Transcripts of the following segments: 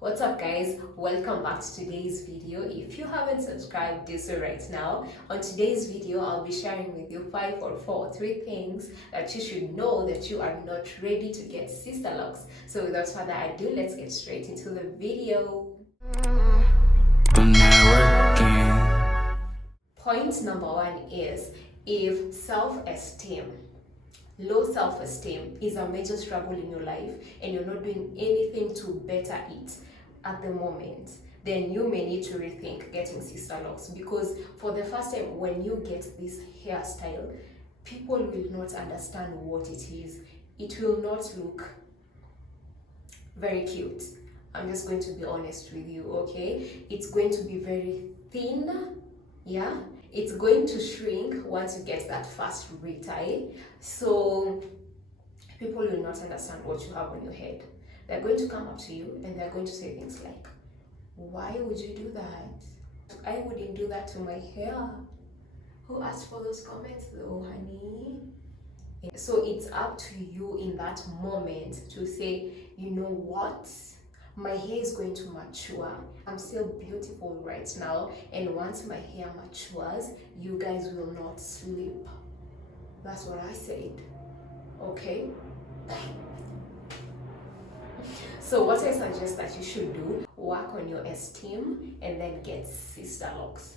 What's up guys, welcome back to today's video. If you haven't subscribed, do so right now. On today's video I'll be sharing with you 3 things that you should know that you are not ready to get sister locks. So without further ado, let's get straight into the video. Point number 1 is if low self-esteem is a major struggle in your life and you're not doing anything to better it at the moment, then you may need to rethink getting sister locks, because for the first time when you get this hairstyle, people will not understand what it is. It will not look very cute. I'm just going to be honest with you, okay? It's going to be very thin, yeah? It's going to shrink once you get that first retie. So people will not understand what you have on your head. They're going to come up to you and they're going to say things like, why would you do that? I wouldn't do that to my hair. Who asked for those comments though, honey? So it's up to you in that moment to say, you know what? My hair is going to mature. I'm still beautiful right now, and once my hair matures, you guys will not sleep. That's what I said, okay? So what I suggest that you should do, work on your esteem and then get sister locks.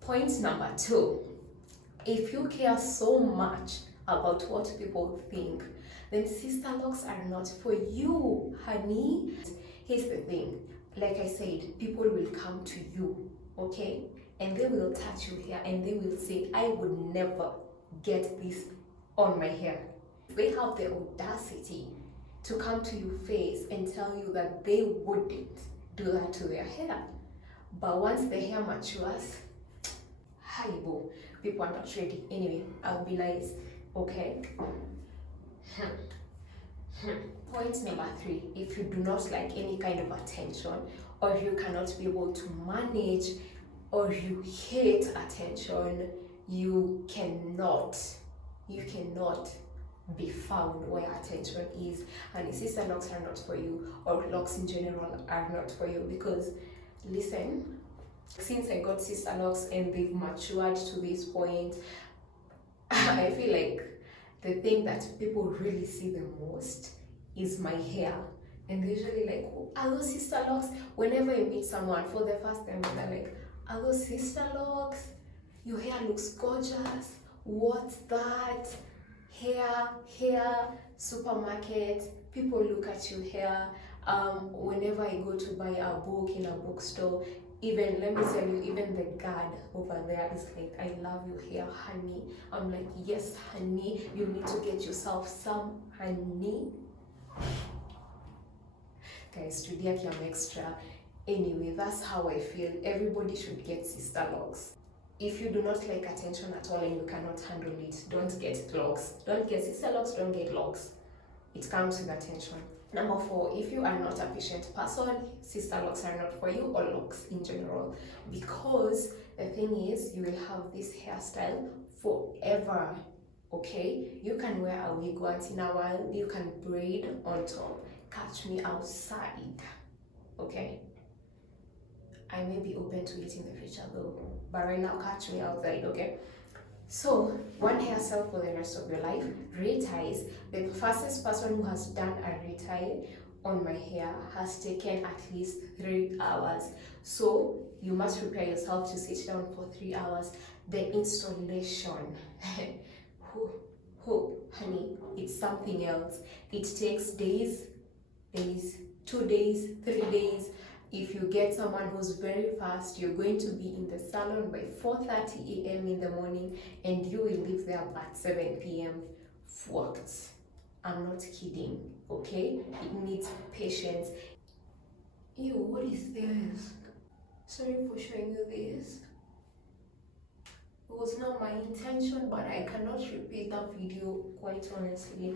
Point number 2, if you care so much about what people think, then sister locks are not for you, honey. Here's the thing, like I said, people will come to you, okay? And they will touch your hair and they will say, I would never get this on my hair. They have the audacity to come to your face and tell you that they wouldn't do that to their hair. But once the hair matures, haibo, people are not ready. Anyway, I'll be nice, okay? Point number 3, if you do not like any kind of attention, or if you cannot be able to manage, or you hate attention, you cannot be found where attention is. And sister locks are not for you, or locks in general are not for you, because listen, since I got sister locks and they've matured to this point, I feel like the thing that people really see the most is my hair. And they're usually like, oh, are those sister locks? Whenever you meet someone for the first time, they're like, are those sister locks? Your hair looks gorgeous. What's that? Hair, supermarket, people look at your hair. Whenever I go to buy a book in a bookstore, even, let me tell you, even the guard over there is like, I love your hair, honey. I'm like, yes, honey, you need to get yourself some, honey. Guys, today I'm extra. Anyway, that's how I feel. Everybody should get sister locks. If you do not like attention at all and you cannot handle it, don't get locks. Don't get sister locks, don't get locks. It comes with attention. Number 4, if you are not a patient person, sister locks are not for you, or locks in general, because the thing is, you will have this hairstyle forever, okay? You can wear a wig once in a while, you can braid on top. Catch me outside, okay? I may be open to it in the future though, but right now catch me outside, okay? So one hairstyle for the rest of your life, reties. The fastest person who has done a retie on my hair has taken at least 3 hours. So you must prepare yourself to sit down for 3 hours. The installation, honey, it's something else. It takes days, 2 days, 3 days. If you get someone who's very fast, you're going to be in the salon by 4:30 a.m. in the morning and you will leave there at 7 p.m. Fucked. I'm not kidding, okay? It needs patience. Ew, what is this? Sorry for showing you this. It was not my intention, but I cannot repeat that video, quite honestly.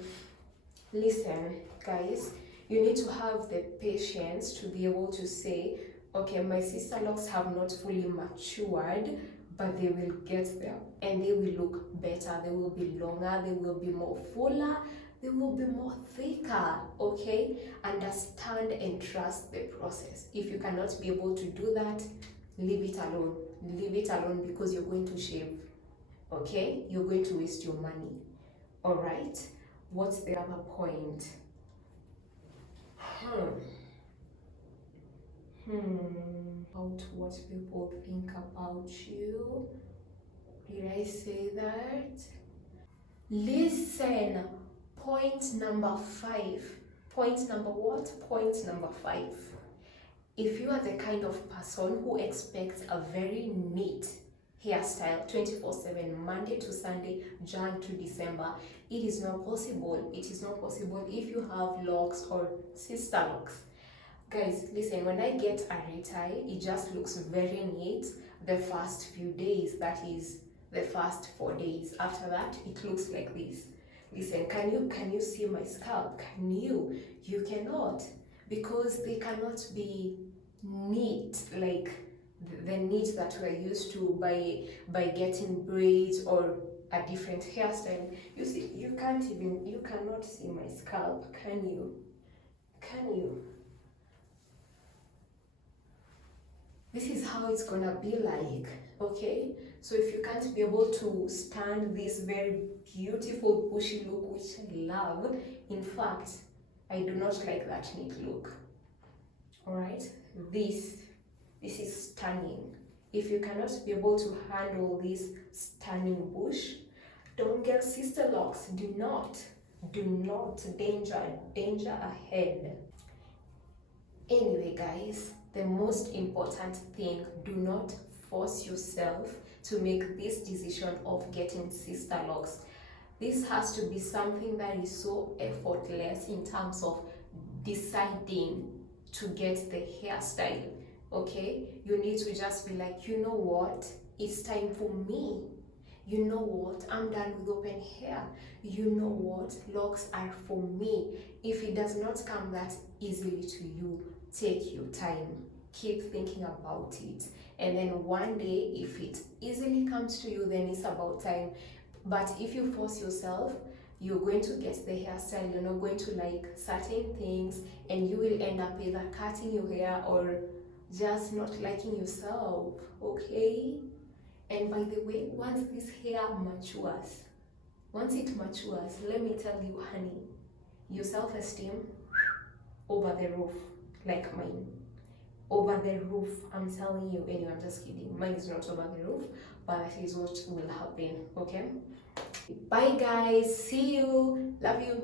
Listen, guys. You need to have the patience to be able to say, okay, my sister locks have not fully matured, but they will get there and they will look better. They will be longer, they will be more fuller, they will be more thicker. Okay, understand and trust the process. If you cannot be able to do that, leave it alone. Leave it alone, because you're going to shave. Okay, you're going to waste your money. All right, what's the other point? About what people think about you. Did I say that? Listen. Point number 5. Point number what? Point number 5. If you are the kind of person who expects a very neat hairstyle 24/7, Monday to Sunday, Jan to December, it is not possible. It is not possible if you have locks or sister locks. Guys, listen, when I get a retie, it just looks very neat the first few days, that is the first 4 days. After that, it looks like this. Listen, can you see my scalp? Can you? You cannot, because they cannot be neat like the neat that we're used to by getting braids or a different hairstyle. You see, you cannot see my scalp, can you? Can you? This is how it's gonna be like, okay? So if you can't be able to stand this very beautiful bushy look, which I love, in fact, I do not like that neat look. All right, this is stunning. If you cannot be able to handle this stunning bush, don't get Sisterlocks. Do not, danger ahead. Anyway, guys, the most important thing, do not force yourself to make this decision of getting Sisterlocks. This has to be something that is so effortless in terms of deciding to get the hairstyle. Okay, you need to just be like, you know what, it's time for me. You know what, I'm done with open hair. You know what, locks are for me. If it does not come that easily to you, take your time, keep thinking about it, and then one day, if it easily comes to you, then it's about time. But if you force yourself, you're going to get the hairstyle, you're not going to like certain things, and you will end up either cutting your hair or just not liking yourself. Okay, and by the way, once this hair matures, once it matures, let me tell you, honey, your self-esteem over the roof, like mine. Over the roof, I'm telling you. Anyway, I'm just kidding, mine is not over the roof, but that is what will happen. Okay, bye guys, see you, love you.